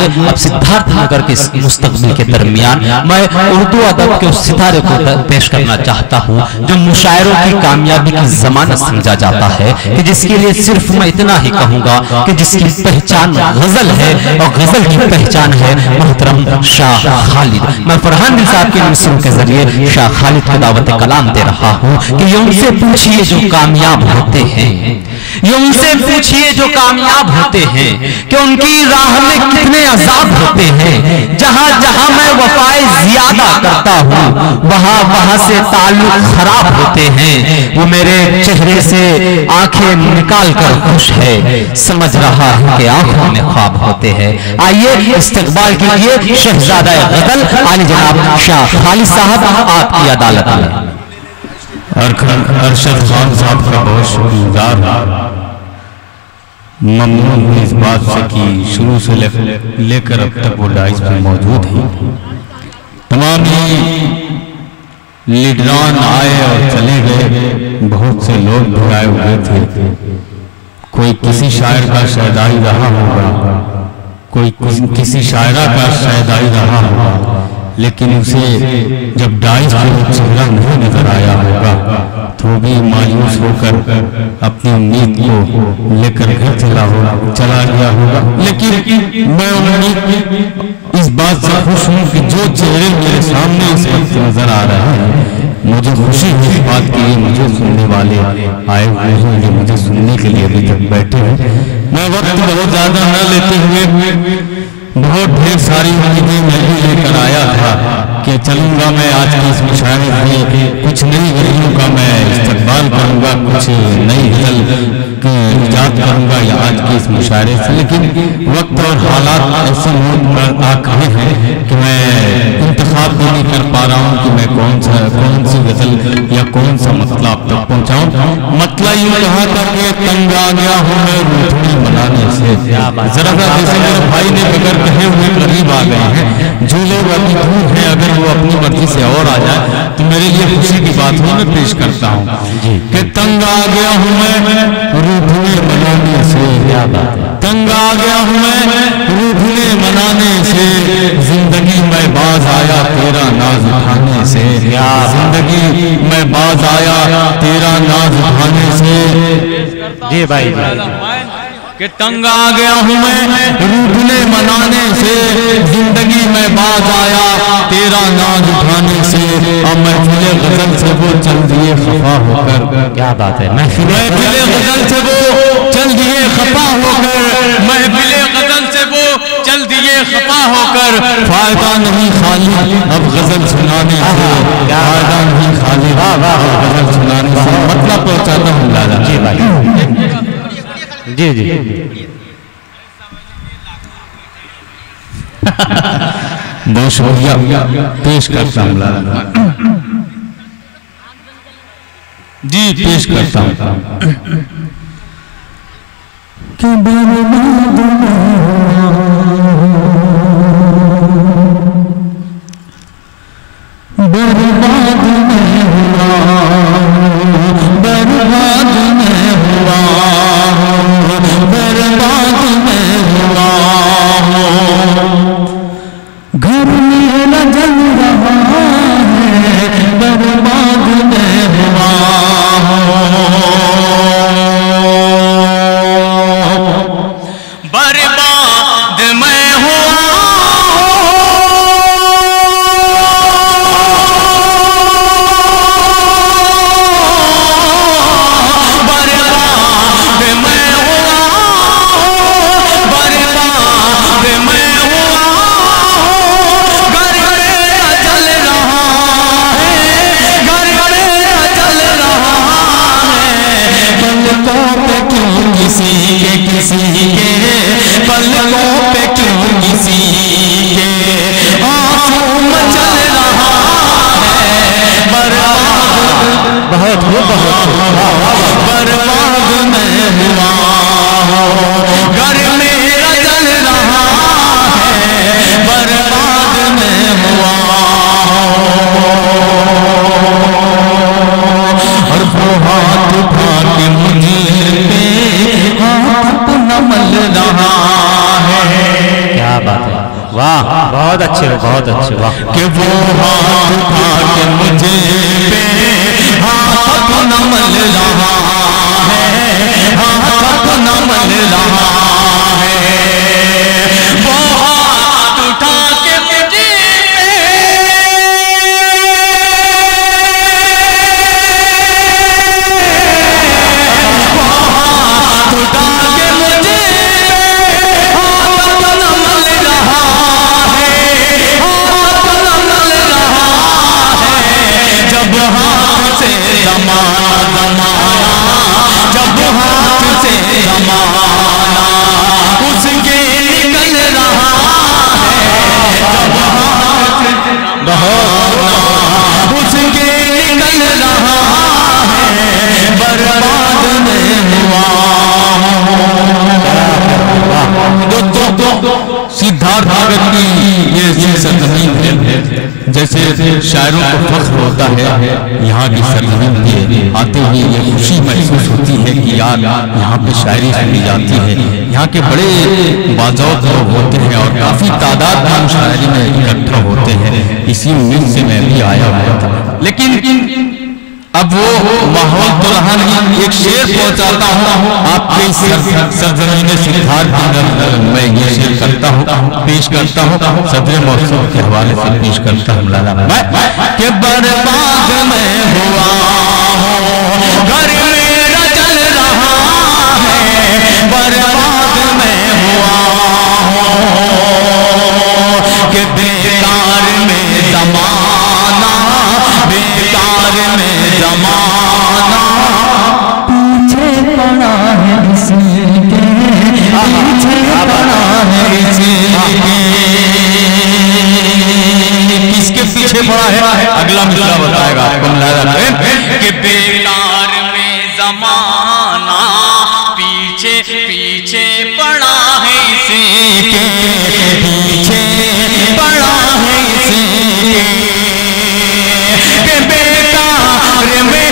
آئیے اب سدھارتھ نگر کے مستقبل کے درمیان میں اردو ادب کے اس ستارے کو پیش کرنا چاہتا ہوں جو مشاعروں کی کامیابی کی ضمانت سمجھا جاتا ہے کہ جس کے لیے صرف میں اتنا ہی کہوں گا کہ جس کی پہچان غزل ہے اور غزل کی پہچان ہے محترم شاہ خالد. میں فرحان دل صاحب کے مصروں کے ذریعے شاہ خالد کو دعوت کلام دے رہا ہوں کہ یہ ان سے پوچھئے جو کامیاب ہوتے ہیں, یہ ان سے پوچھئے جو کامیاب ہوتے ہیں کہ ان کی راہ میں کتنے عذاب ہوتے ہیں. جہاں جہاں میں وفائے زیادہ کرتا ہوں وہاں سے تعلق خراب ہوتے ہیں. وہ میرے چہرے سے آنکھیں نکال کر خوش ہے, سمجھ رہا ہے کہ آنکھوں میں خواب ہوتے ہیں. آئیے استقبال کیجئے شہزادہ غزل عالی جناب شاہ خالد صاحب آپ کی عدالت میں. ارشد خان صاحب کا بہت شکرگزار ہوں, ممنون ہوں اس بات سے کہ شروع سے لے کر اب تک وہ ڈائز پہ موجود ہیں. تمام لیڈران آئے اور چلے گئے, بہت سے لوگ بھی آئے ہوئے تھے. کوئی کسی شاعر کا شہدائی رہا ہوگا, کوئی کسی شاعرہ کا شہدائی رہا ہوگا, لیکن اسے جب ڈائز پہ وہ چہرہ نہیں نظر آیا ہوگا تو بھی مایوس ہو کر اپنی امید کو لے کر گھر چلا گیا ہوگا. لیکن میں امید اس بات سے خوش ہوں کہ جو چہرے میرے سامنے اس وقت نظر آ رہے ہیں, مجھے خوشی ہے اس بات کی مجھے سننے والے آئے ہوئے ہیں جو مجھے سننے کے لیے ابھی تک بیٹھے ہیں. میں وقت بہت زیادہ نہ لیتے ہوئے بہت ڈھیر ساری امیدیں میں بھی لے کر آیا تھا کہ چلوں گا میں آج کی اس مشاعرے میں کچھ نئی غزلوں کا میں استقبال کروں گا, کچھ نئی غزل کی ایجاد کروں گا یا آج کی اس مشاعرے سے. لیکن وقت اور حالات ایسے موڑ پر آ کھڑے ہیں کہ میں انتخاب بھی نہیں کر پا رہا ہوں کہ میں کون سی غزل یا کون سا مسئلہ آپ تک پہنچاؤں. مسئلہ یوں کہا تھا کہ تنگ آ گیا ہوں میں روٹنی بنانے سے. ذرا سا جیسے میرے بھائی نے بغیر کہے ہوئے قریب آ گئے ہیں, جھولے والی دور ہے, اگر وہ اپنی مرضی سے اور آ جائے تو میرے لیے خوشی کی بات ہو, میں پیش کرتا ہوں کہ تنگ آ گیا ہوں میں روٹنے بنانے سے, تنگ آ گیا ہوں میں روٹنے بنانے سے, زندگی میں باز آیا تیرا ناز اٹھانے سے, زندگی میں باز آیا تیرا ناز اٹھانے سے. جی بھائی کہ تنگ آ گیا ہوں میں روٹنے منانے سے, زندگی میں باز آیا تیرا ناز اٹھانے سے. اب محفل غزل سے وہ چل دیے خفا ہو کر, کیا بات ہے, محفل غزل سے وہ چل دیے خفا ہو کر, محفل غزل سے وہ چل دیے خفا ہو کر. فائدہ نہیں خالی اب غزل سنانے سے, فائدہ نہیں خالی اب غزل سنانے سے. مطلب پہنچاتا ہوں لالا. جی بھائی جی جی بہت شکریہ پیش کرتا ہوں لالا جی, پیش کرتا ہوں کہ کیا بات ہے. اچھے ہو، بہت اچھے ہو کہ وہ ہاتھ اٹھا کے مجھے پہ ہاتھ نہ مل رہا ہے، ہاتھ نہ مل رہا ہے، وہ ہاتھ اٹھا کے مجھے جیسے شاعروں کو فخر ہوتا ہے یہاں کی سرزمین پہ آتے ہوئے یہ خوشی محسوس ہوتی ہے کہ یار یہاں پہ شاعری سنی جاتی ہے، یہاں کے بڑے باذوق لوگ ہوتے ہیں اور کافی تعداد میں شاعری میں اکٹھا ہوتے ہیں، اسی امید سے میں بھی آیا ہوا تھا۔ لیکن اب وہ ماحول تو رہا نہیں، ایک شعر پہنچاتا ہوں آپ کے سرزمین سدھارتھ کے اندر میں یہ شعر کرتا ہوں، پیش کرتا ہوں، صدر موسم کے حوالے سے پیش کرتا ہوں لالا میں کہ برباد میں ہوا ہوں گھر میرا جل رہا ہے، برباد میں ہوا ہوں کہ بیکار میں زمانہ، بیکار میں زمانہ پیچھے پڑا ہے اسی کے، پیچھے پڑا ہے اسی کے، کس کے پیچھے پڑا ہے اگلا مصرع بتائے گا آپ کو ملاحظہ کریں کہ بیکار میں زمانہ پیچھے پیچھے پڑا ہے اسی کے، پیچھے پڑا ہے اسی کے کہ بیکار میں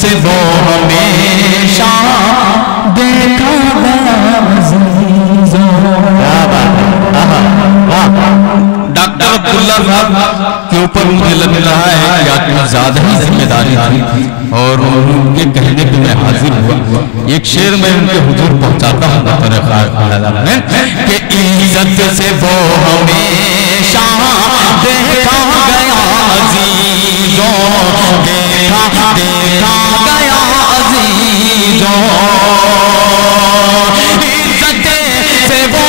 سے وہ ہمیشہ دیکھا گیا عزیزوں۔ ڈاکٹر عبداللہ صاحب کے اوپر مجھے لگ رہا ہے کہ آپ زیادہ ہی ذمہ داری تھی اور ان کے کہنے پہ میں حاضر ہوا، ایک شعر میں ان کے حضور پہنچاتا ہوں بطور خیال میں کہ عزت سے وہ ہمیشہ دیکھا گیا عزیزوں، دیکھا گیا عزیزوں، عزت سے وہ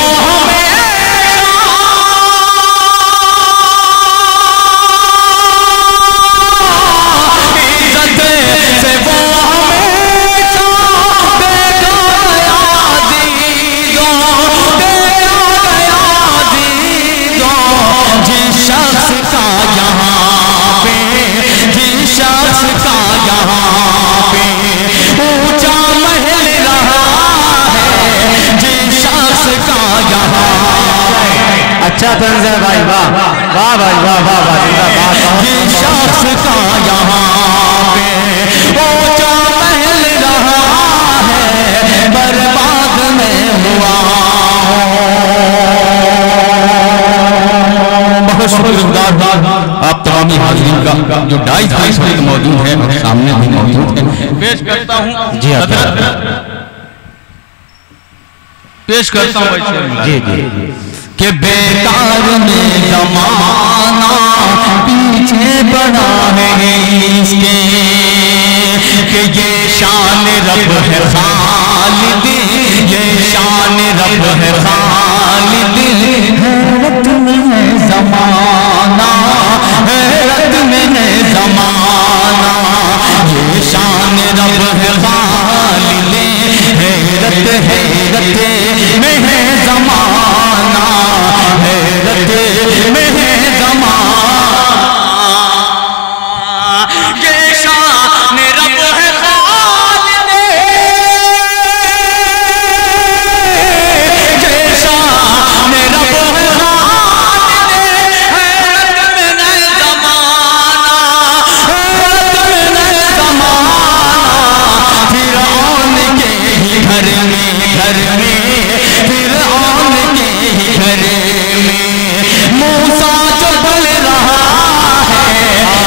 اچھا طرز ہے بھائی، واہ واہ بھائی، واہ واہ واہ، جس شخص کا یہاں پہ اونچا محل رہا ہے، برباد میں ہوا۔ بہت شکریہ آپ تمامی حاضرین کا جو ڈائز اس وقت موجود ہے اور سامنے بھی موجود ہے، پیش کرتا ہوں جی پیش کرتا ہوں جی جی کہ بیکار میں زمانہ پیچھے پڑا ہے اس کے، کہ یہ شان رب ہے خالد، یہ شان رب ہے خالد، حیرت میں ہے زمانہ، حیرت میں ہے زمانہ، یہ شان رب ہے خالد، حیرت حیرت میں ہے زمانہ، حیرت میں ہے زمانہ، یہ شان رب ہے خالد، یہ شان رب ہے خالد، حیرت میں ہے زمانہ، حیرت میں ہے زمانہ، فرعون کے ہی گھر میں فرعون کے ہی گھر میں موسیٰ جو پل رہا ہے،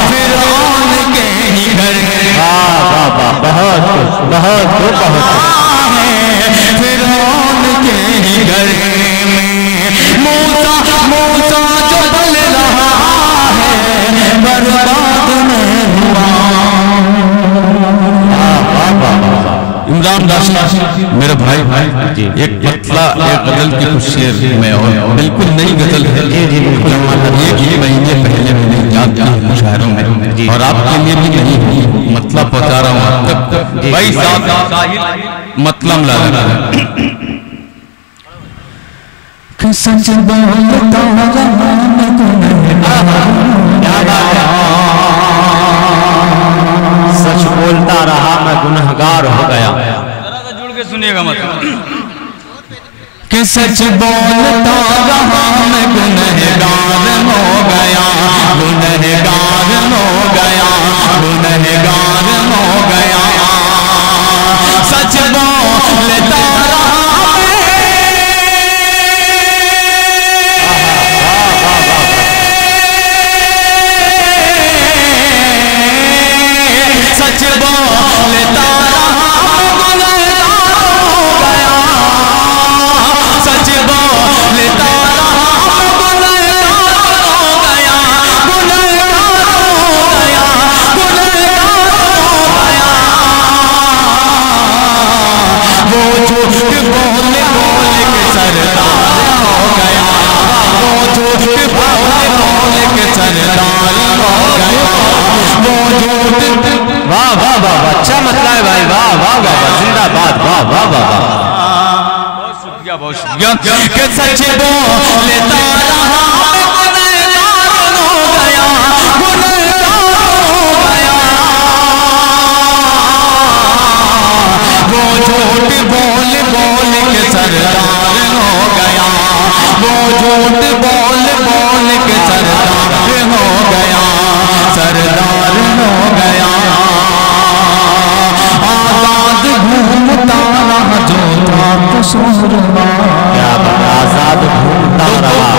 فرعون کے ہی گھر میں بہت فرعون کے ہی گھر میں موسیٰ جو پل رہا ہے، برباد میں ہوا۔ عمران راشد میرا بھائی ایک مطلع ایک غزل کی کچھ شعر میں اور بالکل نئی غزل ہے، ایک ہی مہینے پہلے میں نے یاد کی مشاعروں میں، اور آپ کے لیے بھی نہیں مطلب پہنچا رہا ہوں آپ تک۔ بھائی صاحب مطلب لا رہا ہے کہ سچ بولتا رہا میں سچ بولتا رہا میں گنہگار ہو گیا۔ ذرا سا جڑ کے سنیے گا مطلب کہ سچ بولتا رہا میں گنہگار ہو گیا، گنہگار ہو گیا، گنہگار ہو گیا، سچ بولتا رہا سچ بولتا رہا گنہگار ہو گیا، سچ بولتا رہا گنہگار ہو گیا، گنہگار ہو گیا، گنہگار ہو گیا، وہ جھوٹ بول بول کے سردار ہو گیا، وہ جھوٹ بول بول کے سردار ہو گیا، وہ جھوٹ واہ واہ واہ، اچھا مطلب ہے بھائی، واہ واہ واہ، زندہ باد، واہ واہ واہ واہ۔ بہت شکریہ بہت شکریہ کہ سچ بولتا رہا میں گنہگار ہو گیا، گنہگار ہو گیا، وہ جھوٹ بول بول کے سردار ہو گیا، وہ جھوٹ بول بول کے سردار ہو گیا، سردار ہو گیا، آزاد گھومتا رہا جو تھا قصوروا، کیا بات، آزاد گھومتا رہا۔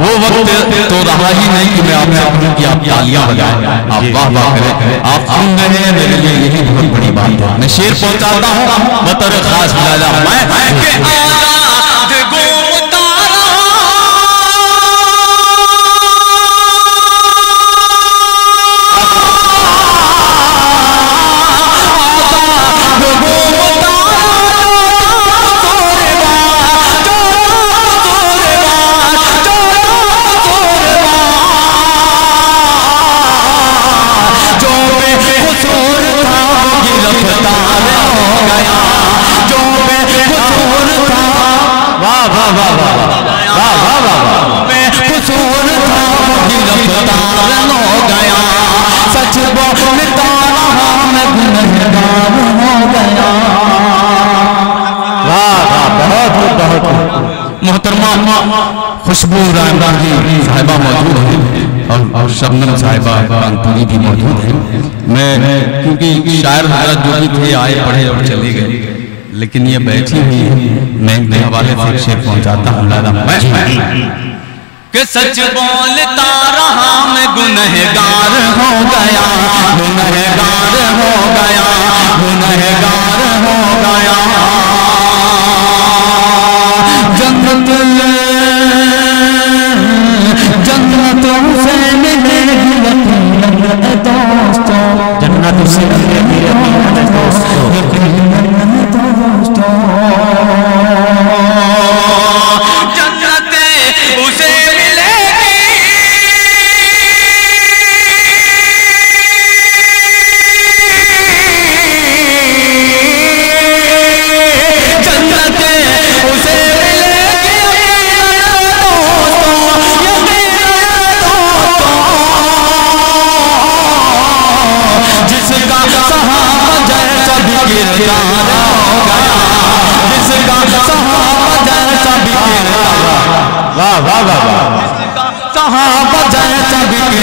وہ وقت تو رہا ہی نہیں کہ میں آپ سے اپنی کی آپ تالیاں بجائیں، آپ واہ واہ کریں، آپ سن رہے ہیں، میرے لیے یہی بہت بڑی بات ہے۔ میں شعر پہنچاتا ہوں بطور خاص بلالا میں کہ آزاد گھومتا محترمہ خوشبو رائمراجی صاحبہ موجود ہیں اور شبنم صاحبہ کانپوری بھی موجود ہیں۔ میں کیونکہ شاعر حضرت جو بھی تھے آئے پڑھے اور چلے گئے، لیکن یہ بیٹھی ہوئی ہے، میں ان کے حوالے سے شعر پہنچاتا ہوں لالا میں کہ سچ بولتا رہا میں گنہگار ہو گیا، گنہگار ہو گیا، گنہگار ہو گیا، جنت سے ملے دوستوں، جنت سے ملے دوستوں،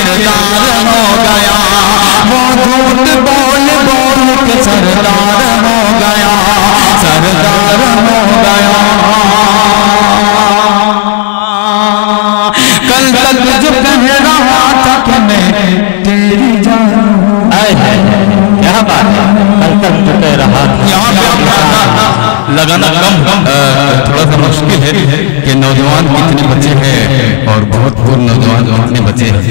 کردار ہو گیا، وہ جھوٹ بول بول کے سردار ہو گیا، سردار ہو گیا۔ کل تک جو کہہ رہا تھا کہ میں تیری جان ہوں، کیا بات ہے، کل تک جو کہہ رہا تھا۔ یہاں پہ لگانا کم تھوڑا سا مشکل ہے کہ نوجوان کتنے بچے ہیں اور بہت بہت نوجوان کتنے بچے ہیں،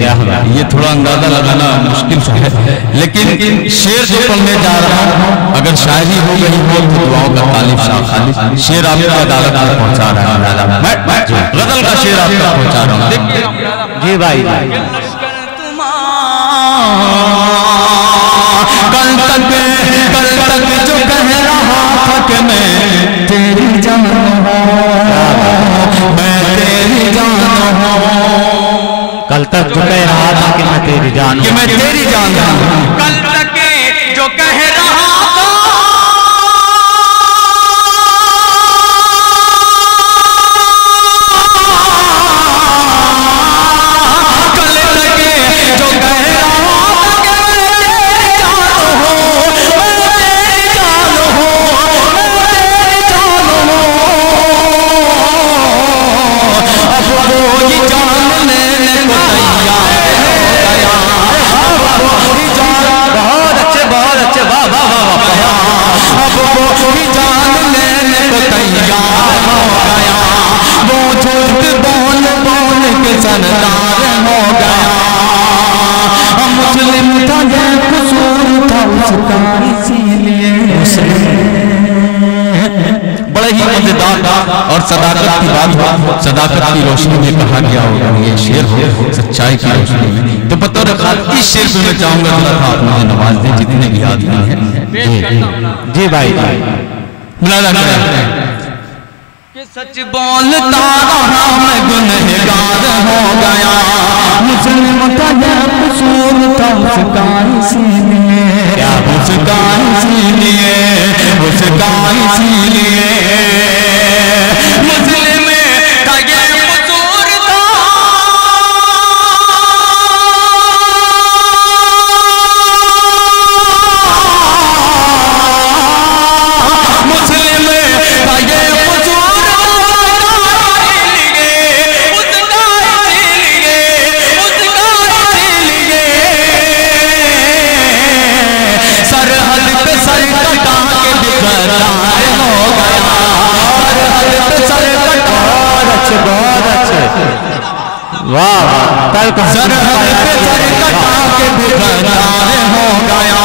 یہ تھوڑا اندازہ لگانا مشکل ہے، لیکن شعر جو پڑھنے جا رہا ہوں اگر شاعری ہو گئی ہو تو دعاؤں کا طالب شاہ خالد شعر آپ کو عدالت میں پہنچا رہا ہے، میں غزل کا شعر آپ کو پہنچا رہا ہوں۔ جی بھائی، کل تک جو کہہ رہا تھا کہ میں تیری جان ہوں، میں تیری جان ہوں، کل تک جو کہہ رہا تھا کہ میں تیری جان ہوں، کہ میں تیری جان ہوں، کل تک جو کہہ رہا اور صداقت کی بات ہو، صداقت کی روشنی میں کہا گیا ہوگا یہ شعر ہو سچائی کی روشنی میں، تو بطور خاص اس شعر پہ میں چاہوں گا اللہ آپ مجھے نواز دیں جتنے بھی آدمی ہیں۔ جی بھائی ملازہ کریں کہ سچ بولتا رہا میں گنہگار ہو گیا، مسلم کا یہ قصور تھا اس کا اسی لیے، اس کا اسی لیے، اس کا اسی لیے مسلم کا یہ قصور تھا، مسلم کا یہ قصور سرحد پہ سر کٹا کے بکرار ہو گیا، سرحد پہ سر کٹا، بہت اچھے، واہ، سرحد پہ سر کٹا کے بکرار ہو گیا،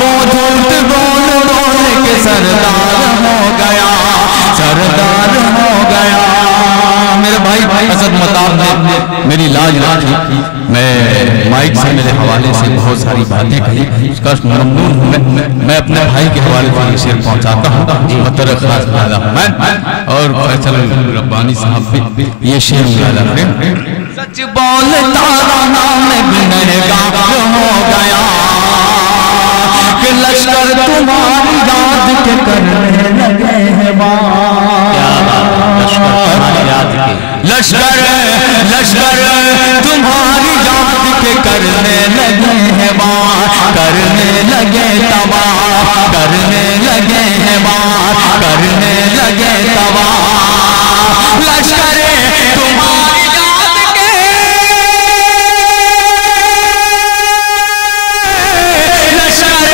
وہ جھوٹ بول بول کے سردار ہو گیا، سردار ہو گیا۔ میرے بھائی حسد مطاب نے میری لاج رکھی، میں مائک سے میرے حوالے سے بہت ساری باتیں کہی، اس کا ممنون ہوں میں اپنے بھائی کے حوالے سے یہ شعر پہنچاتا ہوں، بطور خاص میں اور فیصل ربانی صاحب بھی یہ شعر ملاحظہ کریں۔ سچ بولتا رہا میں گنہگار ہو گیا، کہ لشکر تمہاری یاد کے کرنے لگے ہیں لشکر تمہاری یاد کے کرنے لگے ہیں بات، کرنے لگے تباہ، کرنے لگے ہیں بات، کرنے لگے تباہ، لشکر تمہاری یاد کے، لشکر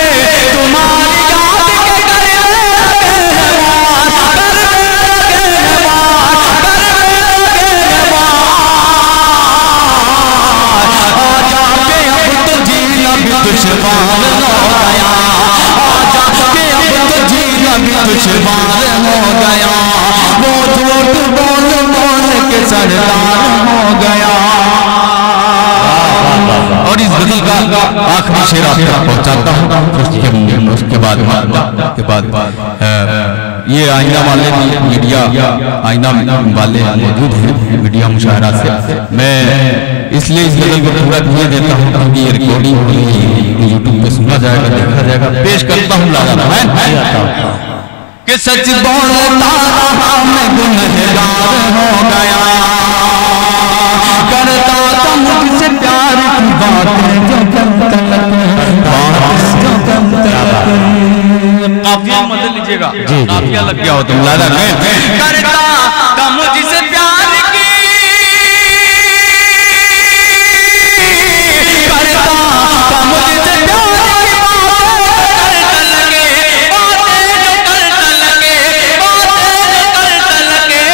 تمہاری یاد کے کرنے لگے ہیں بات، کرنے لگے ہیں بات، دشوار ہو گیا، آجا کہ اب تو جینا بھی دشوار ہو گیا، وہ جھوٹ بول بول کے سردار ہو گیا۔ اور اس غزل کا آخری شعر آپ تک پہنچاتا ہوں، اس کے بعد یہ آئینہ والے میڈیا آئینہ والے موجود ہیں میڈیا مشاہرات سے، میں اس لیے اس غزل کو پورا دیا دیتا ہوں کیونکہ یہ ریکارڈنگ ہوئی یوٹیوب پہ سنا جائے گا، دیکھا جائے گا، پیش کرتا ہوں لازم کہ سچ بولتا رہا میں گنہگار ہو گیا، کرتا تھا مجھ سے پیار کی ہو تم لالا کرتا کا مجھ سے پیار کی کرتا کا مجھ سے پیار کی کرتا لگے باتیں جو کرتا لگے باتیں جو کرتا لگے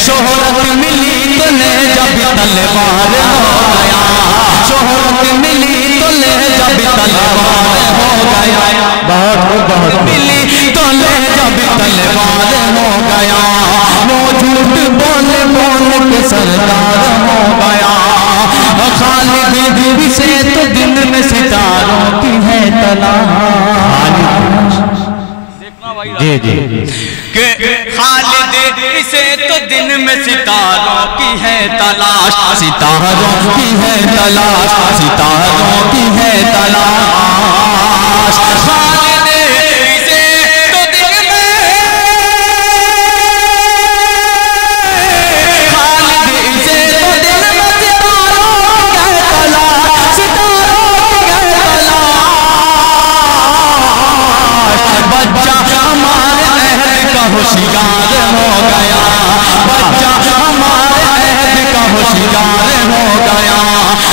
شہرت ملی تو لے جب تلوار ہو گیا شہرت ملی تو لے جب تلوار ہو گیا بہت ملی تو لے جب تلوار ہو گیا وہ جھوٹ بول بول کے سردار ہو گیا خالد سے تو دن میں ستاروں کی ہے تلاش جی جی کہ خالد سے تو دن میں ستاروں کی ہے تلاش ستاروں کی ہے تلاش ستاروں کی ہے تلاش خالد سے تو دن میں خالد سے تو دن میں ستاروں کی ہے تلاش ستاروں کی ہے تلاش بچہ ہمارے عہد کا ہوشیار ہو گیا بچہ ہمارے عہد کا ہوشیار ہو گیا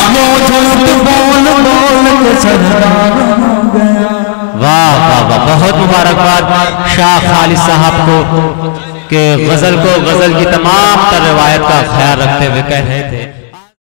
وہ جھوٹ بول بول کے سردار ہو گیا واہ واہ واہ بہت مبارکباد شاہ خالد صاحب کو کہ غزل کو غزل کی تمام تر روایت کا خیال رکھتے ہوئے کہہ رہے تھے